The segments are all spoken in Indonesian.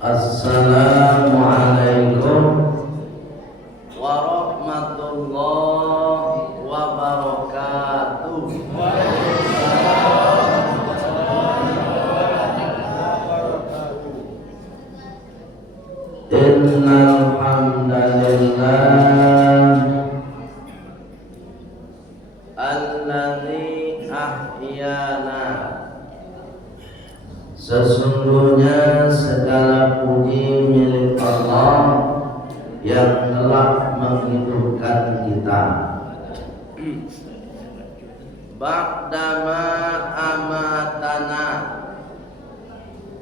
Assalamualaikum warahmatullahi wabarakatuh. Innal hamdalillah alladzi ahyana. Sesungguhnya segala puji milik Allah yang telah menghidupkan kita. Ba'dama amatana,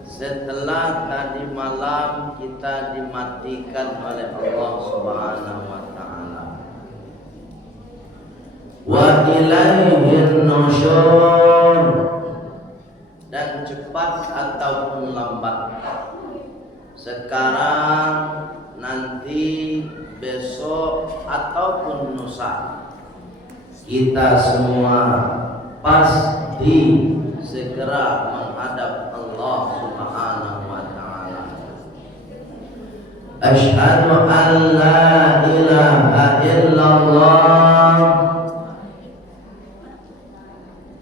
setelah tadi malam kita dimatikan oleh Allah Subhanahu wa ta'ala. Wa ilaihin nusyur, dan cepat ataupun lambat, sekarang, nanti, besok ataupun lusa, kita semua pasti segera menghadap Allah Subhanahu wa ta'ala. Asyhadu an la ilaha illallah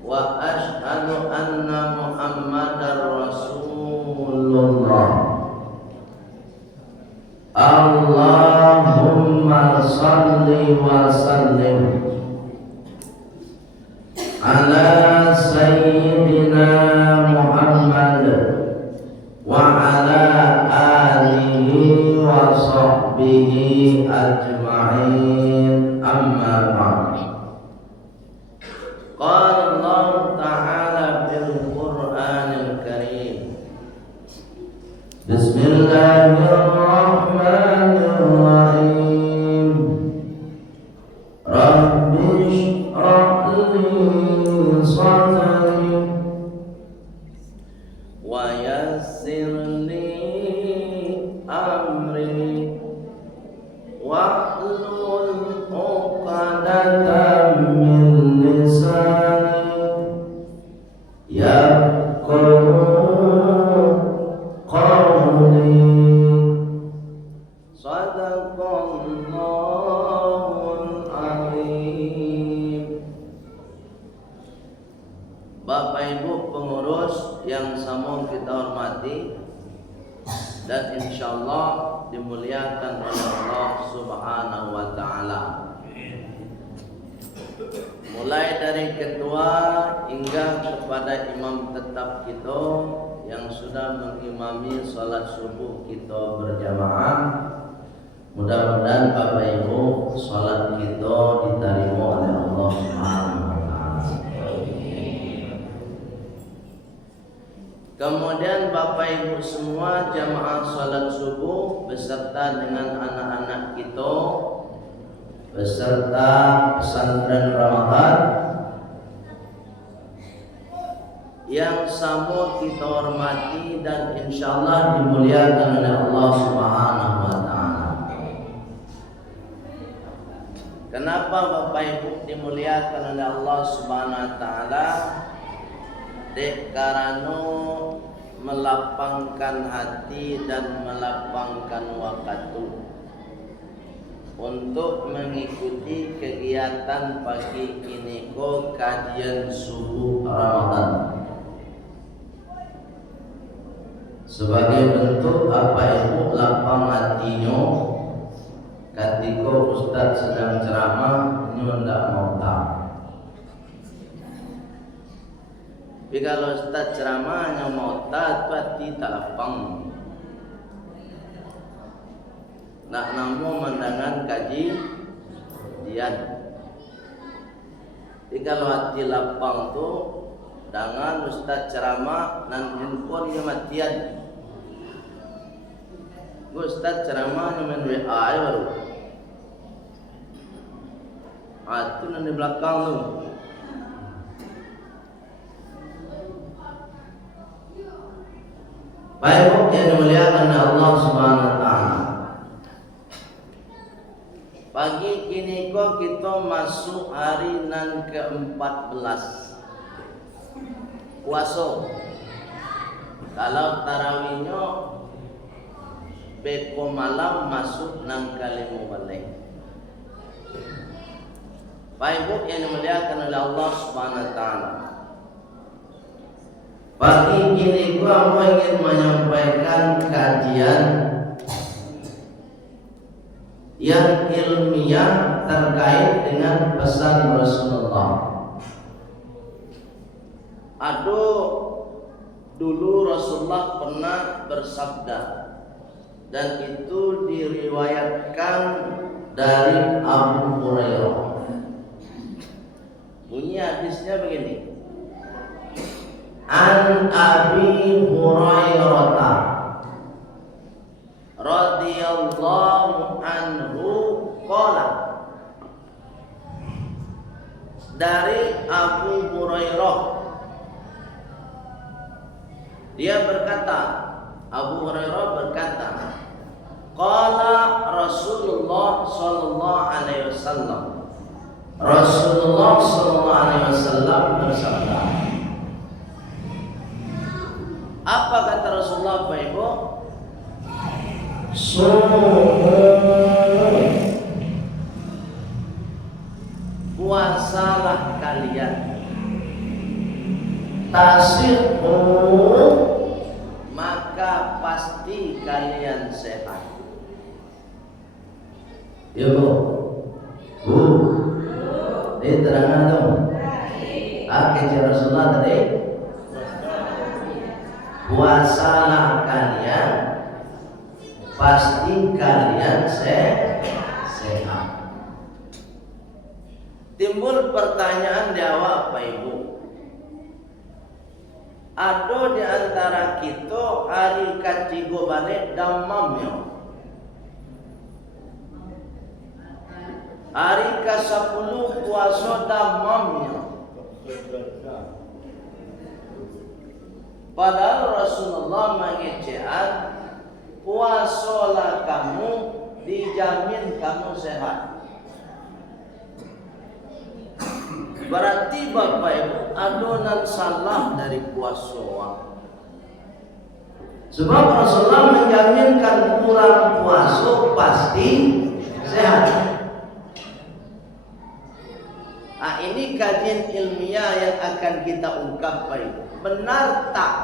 wa asyhadu anna Muhammadar Rasulullah. Allahumma salli wa sallim ala sayyidina Muhammad wa ala alihi wa sahbihi ajma'in, amma ba'd. Qala Allah ta'ala fil Qur'anil Karim, Bismillahirrahmanirrahim. Rabbi shrah li sadri wa yassir li amri wahlul 'uqdatam min lisani yafqahu qawli. Shadaqallahul azim. Bapak Ibu pengurus yang sama kita hormati dan insyaallah dimuliakan oleh Allah Subhanahu wa ta'ala. Mulai dari ketua hingga kepada imam tetap kita yang sudah mengimami salat subuh kita berjamaah, mudah-mudahan Bapak Ibu salat kita diterima oleh Allah Subhanahu wa ta'ala. Kemudian Bapak Ibu semua jamaah salat subuh beserta dengan anak-anak kita, beserta pesantren Ramadan yang sama kita hormati dan insyaallah dimuliakan oleh Allah Subhanahu wa ta'ala. Kenapa Bapak Ibu dimuliakan oleh Allah Subhanahu wa ta'ala? Dek karena melapangkan hati dan melapangkan waktu untuk mengikuti kegiatan pagi ini kajian subuh Ramadan. Sebagai bentuk apa itu lapang hatinya ketika Ustaz sedang ceramah, ini tidak mau tahu. Tapi kalau Ustaz ceramahnya mau tahu, pasti tak lapang. Nak namu mendengar kajian. Jadi kalau hati lapang tu dengan Ustaz ceramah dan handphone nya matian. Ustaz ceramah nya main WA baru. Itu nanti belakang tu. Baik yang dimuliakan Allah Subhanahu wa ta'ala. Pagi kini kok kita masuk hari nan ke-14 puasa. Kalau tarawihnya beko malam masuk nang kalimu balik. Bapak Ibu yang dimuliakan oleh Allah Subhanahu wa taala. Pagi ini aku ingin menyampaikan kajian yang ilmiah terkait dengan pesan Rasulullah. Dulu Rasulullah pernah bersabda, dan itu diriwayatkan dari Abu Hurairah. Bunyi hadisnya begini. An Abi Hurairah radhiyallahu anhu qala, dari Abu Hurairah dia berkata, Abu Hurairah berkata, qala Rasulullah sallallahu alaihi wasallam, Rasulullah sallallahu alaihi wasallam bersabda. Apa kata Rasulullah, Bapak Ibu? Puasalah kalian, tasihhu, maka pasti kalian sehat. Ya Bu, ini terangan dong. Akhirnya Rasulullah tadi, puasalah kalian, pasti kalian sehat. Timbul pertanyaan di awal, Pak Ibu. Ada di antara kita hari katigo balik damamnya. Hari ke-10 puasa damamnya. Padahal Rasulullah mengecehan, puasalah kamu, dijamin kamu sehat. Berarti Bapak Ibu adonan salah dari puasa. Sebab Rasulullah menjaminkan kurang puasa pasti sehat. Nah, ini kajian ilmiah yang akan kita ungkap, Bapak Ibu. Benar tak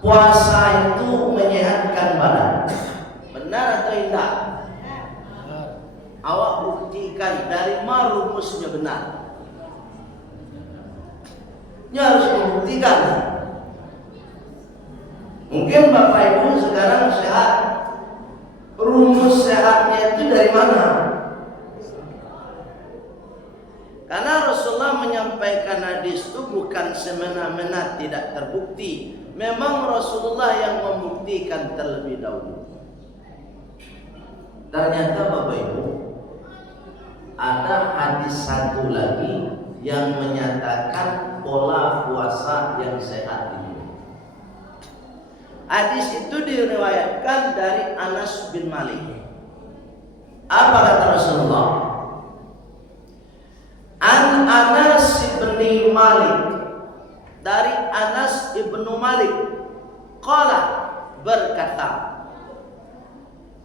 puasa itu menyehatkan badan? Benar atau tidak? Awak buktikan dari mana rumusnya benar. Ini harus membuktikan. Mungkin Bapak Ibu sekarang sehat. Rumus sehatnya itu dari mana? Karena Rasulullah menyampaikan hadis itu bukan semena-mena tidak terbukti. Memang Rasulullah yang membuktikan terlebih dahulu. Ternyata Bapak Ibu, ada hadis satu lagi yang menyatakan pola puasa yang sehat ini. Hadis itu diriwayatkan dari Anas bin Malik. Apa kata Rasulullah? An Anas bin Malik, dari Anas ibnu Malik, qala, berkata,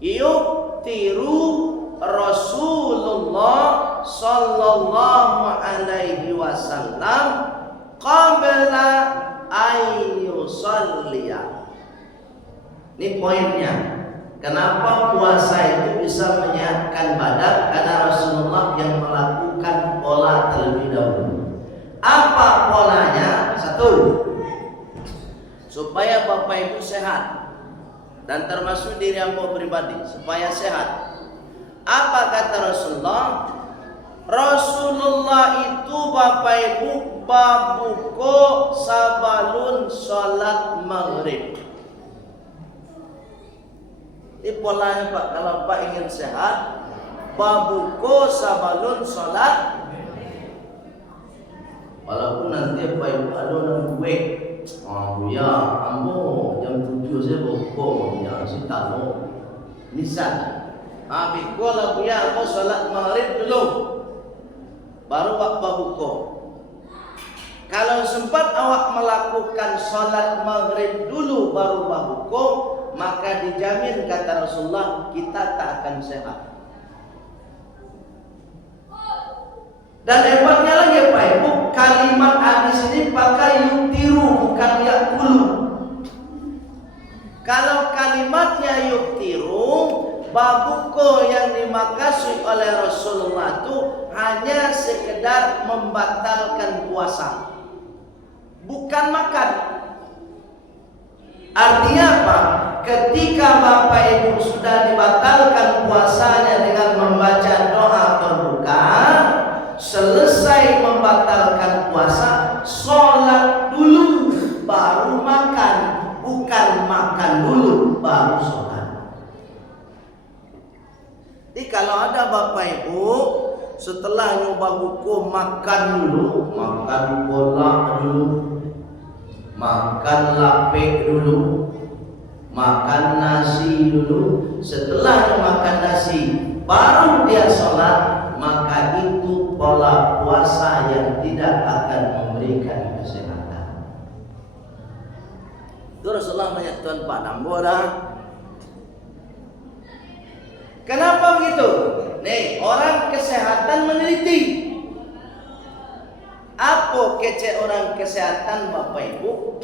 yuktiru Rasulullah sallallahu alaihi wasallam qabla ayyusalliya. Ini poinnya. Kenapa puasa itu bisa menyehatkan badan? Karena Rasulullah yang melakukan pola terlebih dahulu. Apa polanya? Satu, supaya Bapak Ibu sehat, dan termasuk diri hamba pribadi supaya sehat. Apa kata Rasulullah? Rasulullah itu Bapak Ibu babuko sabalun sholat maghrib. Ini polanya Pak, kalau Pak ingin sehat, babuko sabalun sholat. Walaupun nanti Pak Ibu ada orang gue, oh ya, ambo jam 7 saya buko, ya si tahu. Nisan, biko lah ya, aku sholat maghrib dulu, baru waktu buko. Kalau sempat awak melakukan sholat maghrib dulu baru babuko, maka dijamin kata Rasulullah kita tak akan sehat. Dan hebatnya lagi Pak Ibu, kalimat hadis ini pakai yuktiru bukan yakulu. Kalau kalimatnya yuktiru, babuko yang dimaksud oleh Rasulullah itu hanya sekedar membatalkan puasa, bukan makan. Artinya apa? Ketika Bapak Ibu sudah dibatalkan puasanya dengan membaca doa berbuka, selesai membatalkan puasa, sholat dulu baru makan, bukan makan dulu baru sholat. Jadi kalau ada Bapak Ibu setelah nyoba buku makan dulu, makan bola dulu, makan lapik dulu, makan nasi dulu, setelah makan nasi baru dia sholat, maka itu pola puasa yang tidak akan memberikan kesehatan. Itu Rasulullah menyatakan Pak Nambola. Kenapa begitu? Nih, orang kesehatan meneliti. Apa kece orang kesehatan Bapak Ibu?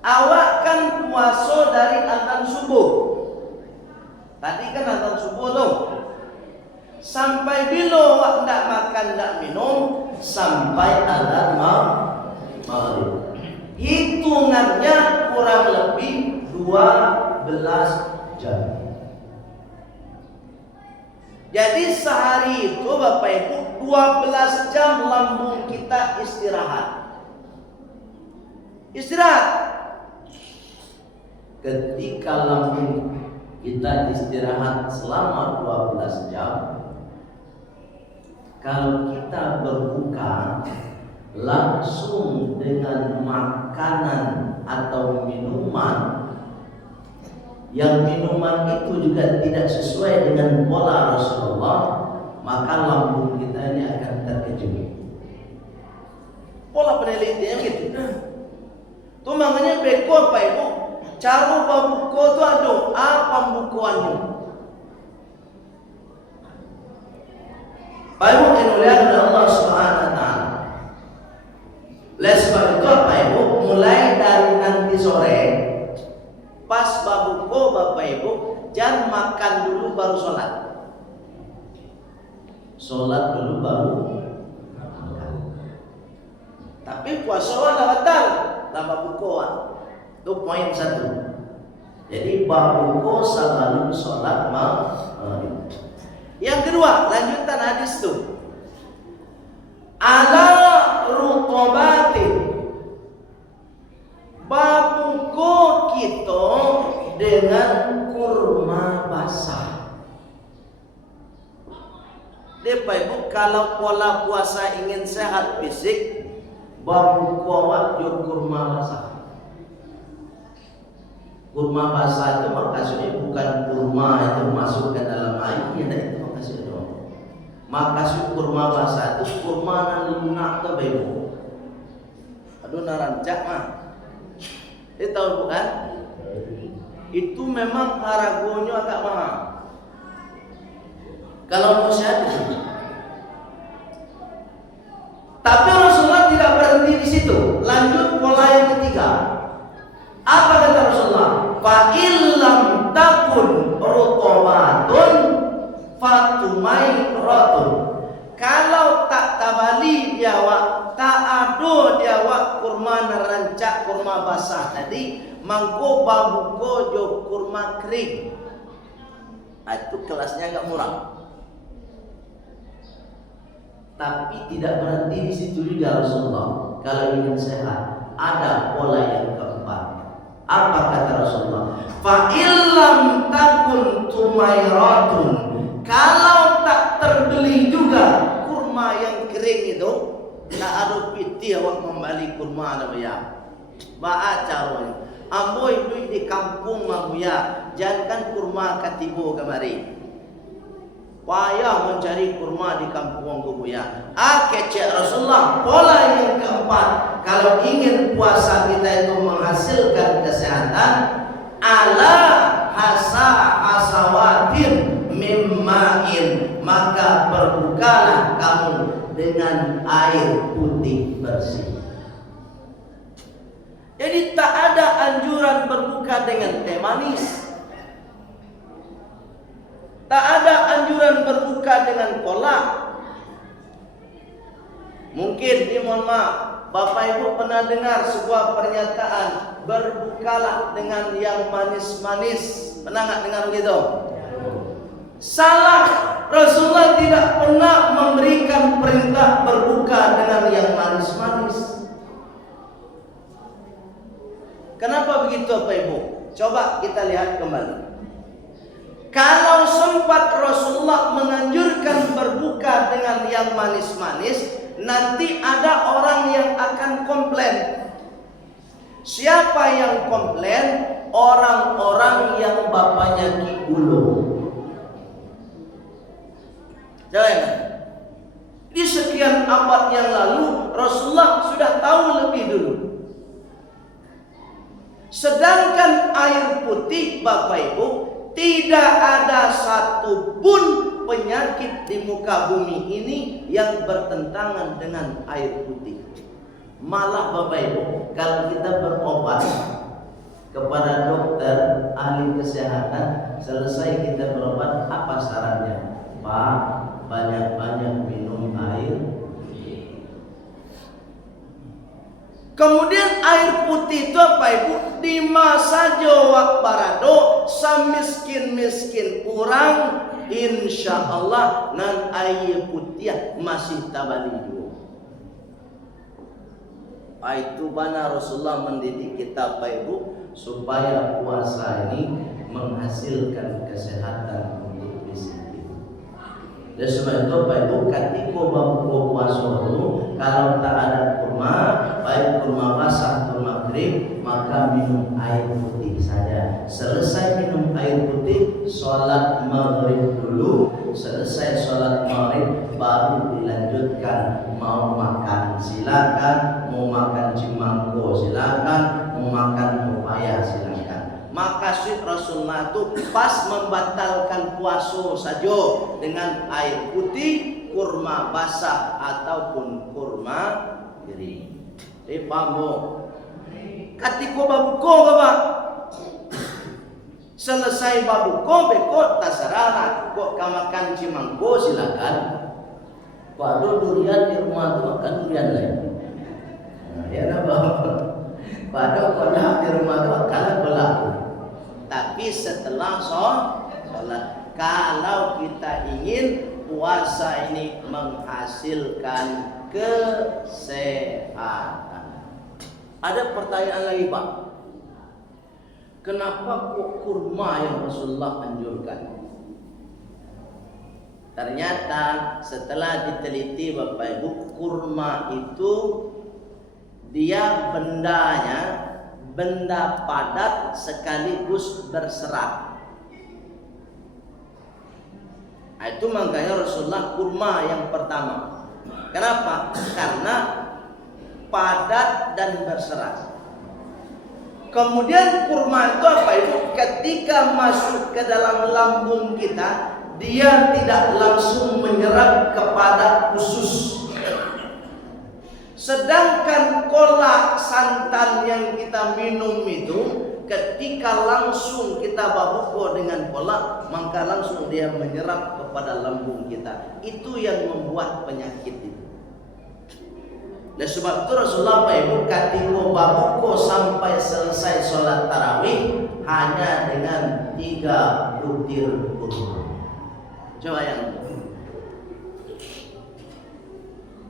Awak kan puasa dari azan subuh. Tadi kan azan subuh tuh. Sampai bila awak tidak makan, tidak minum, sampai azan maghrib. Hitungannya kurang lebih 12 jam. Jadi sehari itu Bapak Ibu 12 jam lambung kita istirahat. Istirahat. Ketika lambung kita istirahat selama 12 jam, kalau kita berbuka langsung dengan makanan atau minuman, yang minuman itu juga tidak sesuai dengan pola Rasulullah, maka lambung kita ini akan terkejut. Pola penelitian gitu. Itu makanya beko Pak Ibu, cara babuko itu ada apa pembukuanmu. Pak Ibu dimuliakan oleh Allah Subhanahu wa taala. Oleh sebab itu Pak Ibu, mulai dari nanti sore pas babuko Bapak Ibu, jangan makan dulu baru sholat. Sholat dulu baru makan. Tapi puasa dah batal, dah babuko. Itu poin 1. Jadi babuko sebelum sholat maghrib. Yang kedua, lanjutan hadis itu. Ala rutobatin, babuko kita dengan kurma basah. Bapak Ibu, kalau pola puasa ingin sehat fisik, babuko awak jo kurma basah. Kurma basah itu maksudnya bukan kurma itu masuk ke dalam air, ya itu maksudnya doang. Maksud kurma basah itu kurma nan lunak tuh Bapak Ibu. Aduh narancak mah. Dia tahu bukan? Itu memang harganya agak mahal. Kalau mau sehat, tapi Rasulullah tidak berhenti di situ. Lanjut pola yang ketiga. Apa kata Rasulullah? Fa illam takun rutobatun fatumai rotun. Kalau tak tabali dia wak, tak ada dia wak kurma nerancak kurma basah tadi, mangko babuko jo kurma kering. Itu kelasnya agak murah. Tapi tidak berhenti di situ juga Rasulullah. Kalau ingin sehat, ada pola yang keempat. Apa kata Rasulullah? Fa illam takun tumairatun. Kalau tak terbeli juga kurma yang kering itu, tak ada piti awak membeli kurma ada ya. Baca caranya. Amboi duit di kampung mabuya, jangan kurma katibo kemari. payah mencari kurma di kampung Kubuya. Kecek Rasulullah. Pola yang keempat, kalau ingin puasa kita itu menghasilkan kesehatan, ala hasawatin mimma'in, maka berbukalah kamu dengan air putih bersih. Jadi tak ada anjuran berbuka dengan teh manis. Tak ada anjuran berbuka dengan kolak. Mungkin mohon maaf, Bapak Ibu pernah dengar sebuah pernyataan, berbukalah dengan yang manis-manis. Pernah nggak dengar begitu? Salah. Rasulullah tidak pernah memberikan perintah berbuka dengan yang manis-manis. Kenapa begitu Bapak Ibu? Coba kita lihat kembali. Kalau sempat Rasulullah menganjurkan berbuka dengan yang manis-manis, nanti ada orang yang akan komplain. Siapa yang komplain? Orang-orang yang bapaknya Ki Ulung. Jangan. Di sekian abad yang lalu Rasulullah sudah tahu lebih dulu. Sedangkan air putih Bapak Ibu, tidak ada satupun penyakit di muka bumi ini yang bertentangan dengan air putih. Malah Bapak Ibu, kalau kita berobat kepada dokter ahli kesehatan, selesai kita berobat, apa sarannya? Pak, banyak-banyak minum air putih. Kemudian air putih itu apa Ibu? Di masa Jawa Barado, semiskin-miskin orang, insya Allah nan air putih masih tabaliyo. Itu mana Rasulullah mendidik kita Pak Ibu, supaya puasa ini menghasilkan kesehatan untuk disiplin. Dan sebab itu Pak Ibu, ketika bapak puasa itu, kalau tak ada kurma, baik kurma basah kurma kering, maka minum air putih saja. Selesai minum air putih, sholat maghrib dulu. Selesai sholat maghrib baru dilanjutkan. Mau makan silakan, mau makan cimangko silakan, mau makan pepaya silakan. Maka Rasulullah itu pas membatalkan puasa saja dengan air putih, kurma basah ataupun kurma kering. Paham? Katiko babuko Bapak. Selesai babuko beko tasarana, kok makan cimangko silakan. Kok ada durian di rumah tu makan durian lain. Ya nak Bapak. Pada kolak di rumah tu makan kolak. Tapi setelah sholat, kalau kita ingin puasa ini menghasilkan kesehatan. Ada pertanyaan lagi Pak. Kenapa kok kurma yang Rasulullah anjurkan? Ternyata setelah diteliti Bapak Ibu, kurma itu dia benda padat sekaligus berserat. Itu makanya Rasulullah kurma yang pertama. Kenapa? Karena padat dan berserat. Kemudian kurma itu apa itu? Ketika masuk ke dalam lambung kita, dia tidak langsung menyerap kepada usus. Sedangkan kolak santan yang kita minum itu, ketika langsung kita babuko dengan kolak, maka langsung dia menyerap kepada lambung kita. Itu yang membuat penyakit itu. Dan sebab itu Rasulullah Pak Ibu ketika babuko sampai selesai sholat tarawih hanya dengan 3 butir kurma. Coba yang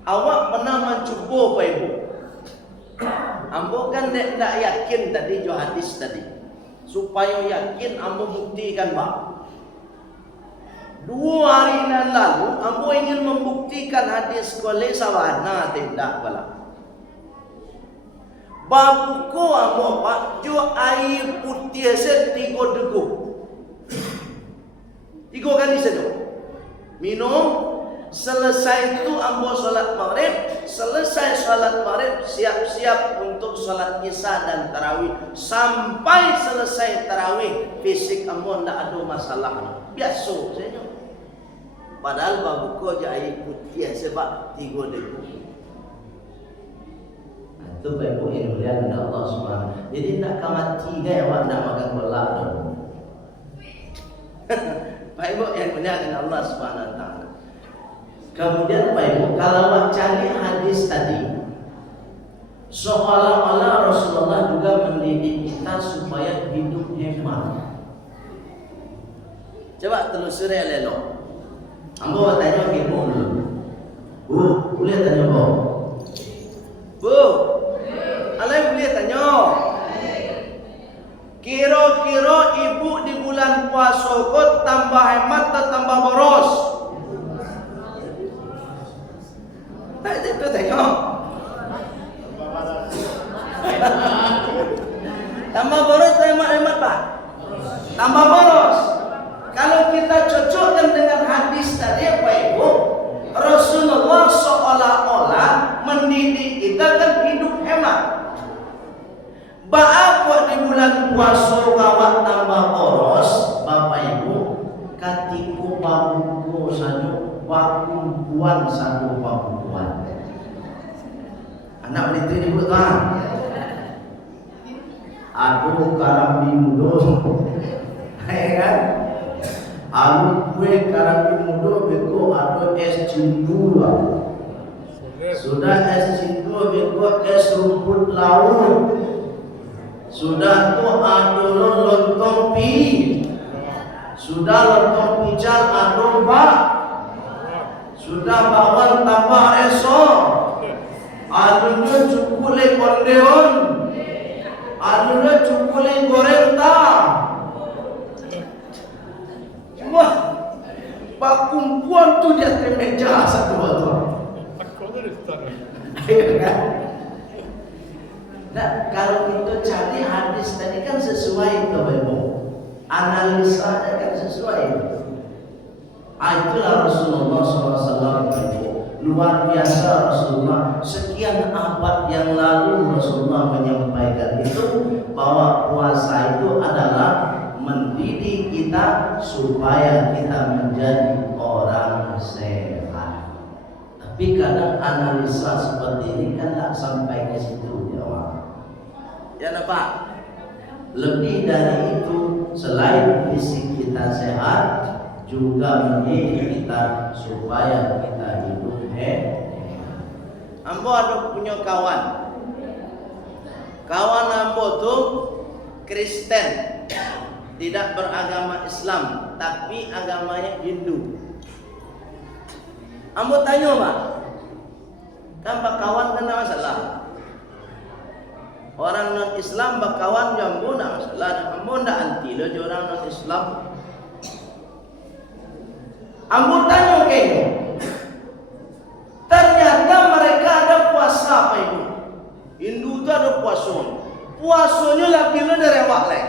awak pernah mencoba Pak Ibu? Ambo kan tidak yakin tadi jo hadis tadi. Supaya yakin ambo buktikan Pak. 2 hari yang lalu ambo ingin membuktikan hadis kole sawana tidak pala. Babuko ambo Pak jo air putih se 3 deguk. 3 kali saja. minum. Selesai itu ambo sholat maghrib. Selesai sholat maghrib siap-siap untuk sholat isya dan tarawih. Sampai selesai tarawih fisik ambo tidak ada masalah. Biasa saja. Padahal babuko je air putih sebab 3 debu. Itu baik yang mulia dengan Allah SWT. Jadi nak kamati kan awak nak makan belak tu. Baik yang mulia dengan Allah SWT. Kemudian baik, kalau awak cari hadis tadi, seolah-olah Rasulullah juga mendidik kita supaya hidup hemat. Coba telusuri elok. Ambo tanya ibu dulu. Bu, boleh tanya bu? Bu, alai boleh tanya? Kira-kira ibu di bulan puasa kok tambah hemat atau tambah boros? Tak itu tengok. Tambah boros atau hemat pak? Tambah boros. Kalau kita cocokkan dengan hadis tadi apa ibu? Rasulullah seolah-olah mendidik kita kan hidup hemat. Bapak di bulan puasa kawat tambah boros, bapak ibu katiku babuku sanu bakumpuan satu bakumpuan. Anak itu ibu kan? Aku karambi mudo, kan? Aku kue karambi mudo beko atau es cindua. Sudah es cindua beko es rumput laut. Sudah tu ada lontong pi. Sudah lontong pical ada bak. Sudah bawang tambah esok. Adunya cukule kondeon. Adunya cukule goreng tak. Wah, pakumpuan tu dia meja satu waktu. Ayo kan? Nah, kalau kita cari hadis tadi kan sesuai itu, Ibu. Analisanya kan sesuai. Itulah Rasulullah SAW. Luar biasa Rasulullah. Sekian abad yang lalu Rasulullah menyampaikan itu bahwa puasa itu adalah mendidik kita supaya kita menjadi orang sehat. Tapi kadang analisa seperti ini kan tak sampai ke situ jawab. Ya Pak. Lebih dari itu, selain fisik kita sehat, juga mendidik kita supaya kita hidup hemat. Ambo ada punya kawan. Kawan ambo tuh Kristen. Tidak beragama Islam, tapi agamanya Hindu. Ambo tanya Pak, kan kawan kena masalah. Orang non Islam berkawan jambu nak masalah. Ambo ndak anti lo orang non Islam. Ambo tanya kayaknya. Ternyata mereka ada puasa apa ibu? Hindu itu ada puasa. Puasanya lebih dari awak lain.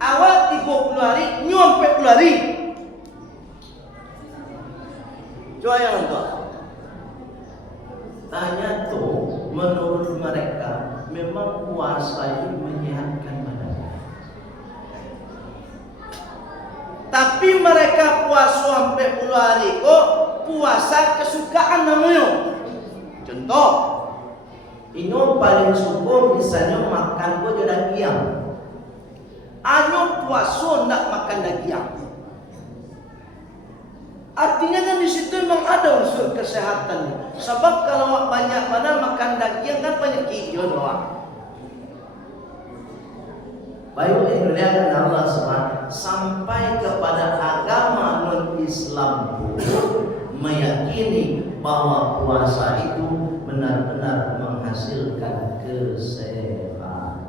Awal 30 hari, nyampe 40 hari. Coba yang tua. Tanya tuh, menurut mereka memang puasa itu menyehatkan badan. Tapi mereka puasa sampai 10 hari kok puasa kesukaan namanya. Contoh, ini paling suka misalnya makan kok jadi daging. Anu puasa nak makan daging. Artinya kan di situ memang ada unsur kesehatan. Sebab kalau banyak mana makan daging kan banyak hijau doang. Baik yang Allah SWT sampai kepada agama non-Islam pun meyakini bahwa puasa itu benar-benar menghasilkan kesehatan.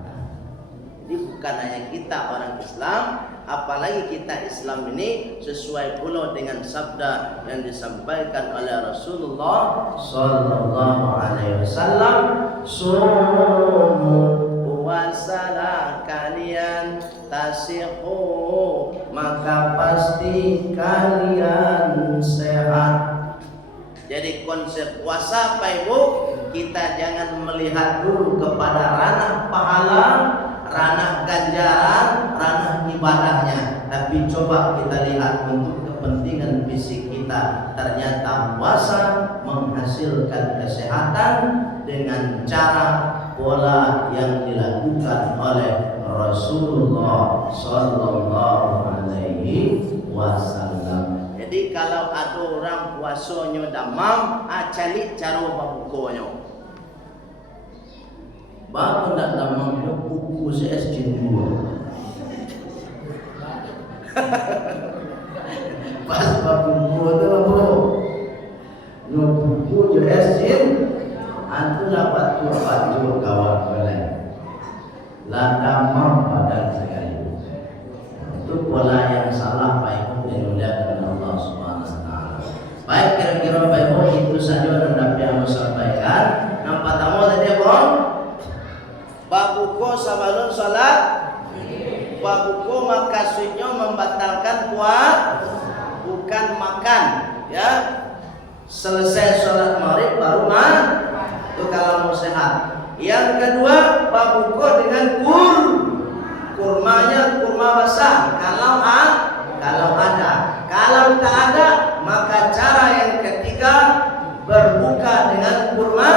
Jadi bukan hanya kita orang Islam, apalagi kita Islam ini sesuai pula dengan sabda yang disampaikan oleh Rasulullah sallallahu alaihi wasallam, sumu puasalah kalian tasihu maka pasti kalian sehat. Jadi konsep puasa Pak Ibu, kita jangan melihat dulu kepada ranah pahala, ranah ganjaran, ranah ibadahnya, tapi coba kita lihat untuk kepentingan fisik kita. Ternyata puasa menghasilkan kesehatan dengan cara pola yang dilakukan oleh Rasulullah Sallallahu Alaihi Wasallam. Jadi kalau ada orang puasanya damam, cari cara babukonya. Bapak tak damam buku SG2. Pas babuko tu apa? Buku je SG, antu dapat baju kawan kalian. Damam padan sekali. Itu pola yang salah Pak Ibu dimuliakan Allah Subhanahu Wa Taala. Baik, kira-kira Pak Ibu itu saja yang dapat saya sampaikan. Yang pertama tadi apa? Babuko sabalun salat. Babuko maka sunnah membatalkan puasa, bukan makan. Ya, selesai salat maghrib baru makan. Itu kalau mau sehat. Yang kedua, babuko dengan kurmanya kurma basah. Kalau ada, kalau tak ada, maka cara yang ketiga berbuka dengan kurma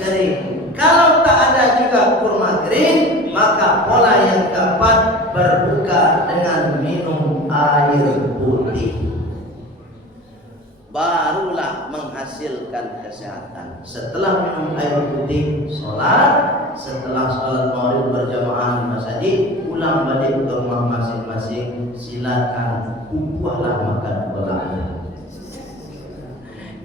kering. Kalau tak ada juga kurma kering, maka pola yang keempat berbuka dengan minum air putih. Barulah menghasilkan kesehatan. Setelah minum air putih, sholat. Setelah sholat maghrib berjamaah di masjid, pulang balik ke rumah masing-masing. Silakan kukuhlah makan bola.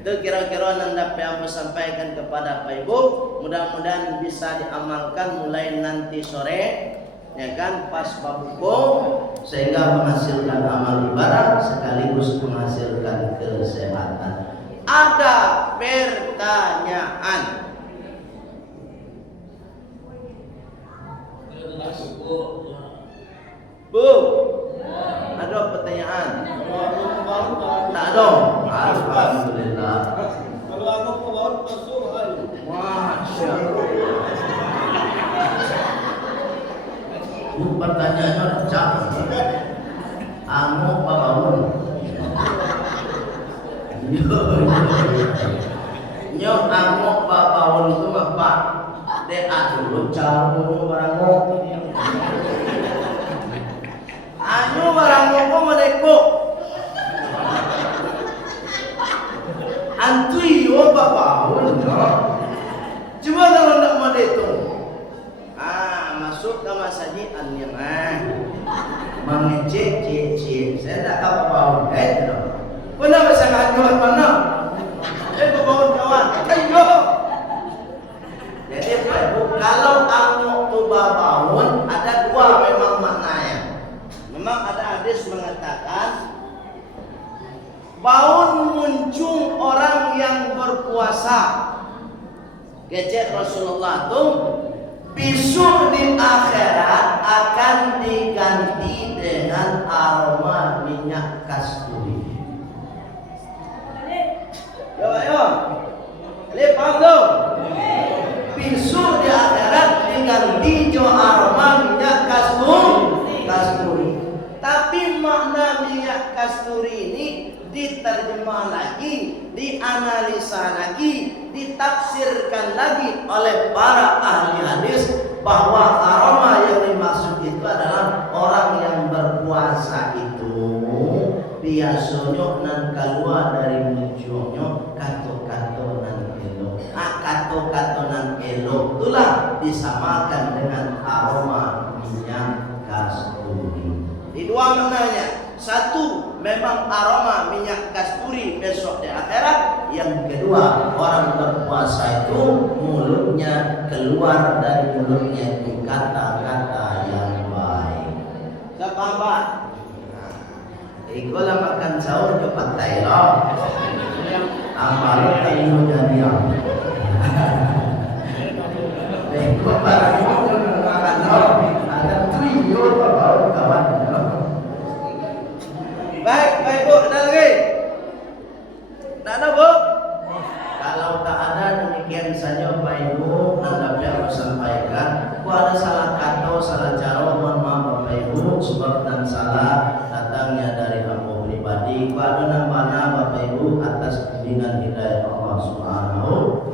Itu kira-kira yang dapat aku sampaikan kepada Pak Ibu. Mudah-mudahan bisa diamalkan mulai nanti sore, ya kan, pas babuko, sehingga menghasilkan amal ibadah sekaligus menghasilkan kesehatan. Ada pertanyaan? Bu, ada pertanyaan? Tak ada. Alhamdulillah. Kalau aku keluar masuk hari. Masya Allah. Bu, pertanyaannya cak. Amo papaun. Nyo amo papaun itu apa? Dek dulu calon barangmu. Anyo barangmu kok mereka. Antui yo papaun. Cuma kalau nak mau itu. Masuk ke masjid yang mengecek cek. Saya tak tahu papaun. Kenapa sangat kawan mana? Papaun kawan. Ayo. Jadi kalau kamu tuba baun, ada dua memang maknanya. Memang ada hadis mengatakan baun muncul orang yang berpuasa. Kecek Rasulullah tuh besok di akhirat akan diganti dengan aroma minyak kasturi. Yo, lepas dong. Besok di akhirat diganti jo aroma minyak kasturi. Tapi makna minyak kasturi ini diterjemah lagi, dianalisa lagi, ditafsirkan lagi oleh para ahli hadis bahwa aroma yang dimaksud itu adalah orang yang berpuasa itu biasanya nan keluar dari munculnya kato-kato nan elok. Kato-kato nan elok itulah disamakan dengan aroma minyak kasturi. Di dua maknanya. Satu, memang aroma minyak kasturi besok di akhirat. Yang kedua, orang berpuasa itu mulutnya keluar dari mulutnya itu kata-kata yang baik. Sahabat, ikulah makan sahur cepat Thailand. Amalan kayu jadi yang. Ikut barang itu makan sahur. Ada tuyul kawan. Baik, baik Bu, ada lagi? salah cara, mohon maaf Bapak Ibu, sebab dan salah datangnya dari aku pribadi. Pada nama Bapak Ibu atas bimbingan hidayah Allah Subhanahu.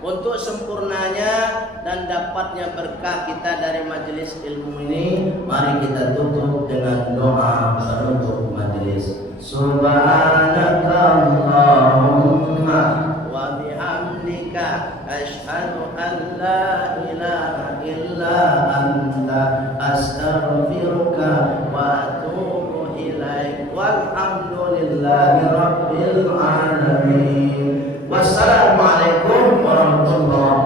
Untuk sempurnanya dan dapatnya berkah kita dari majelis ilmu ini, mari kita tutup dengan doa penutup majelis. Subhanakallahumma wa bihamdika asyhadu an la ilaha illa anta astaghfiruka wa atubu ilaik. Walhamdulillahi rabbil alamin. Wassalamualaikum warahmatullahi wabarakatuh.